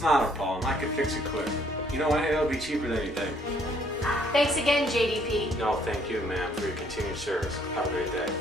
It's not a problem. I could fix it quick. You know what? It'll be cheaper than you think. Thanks again, JDP. No, thank you, ma'am, for your continued service. Have a great day.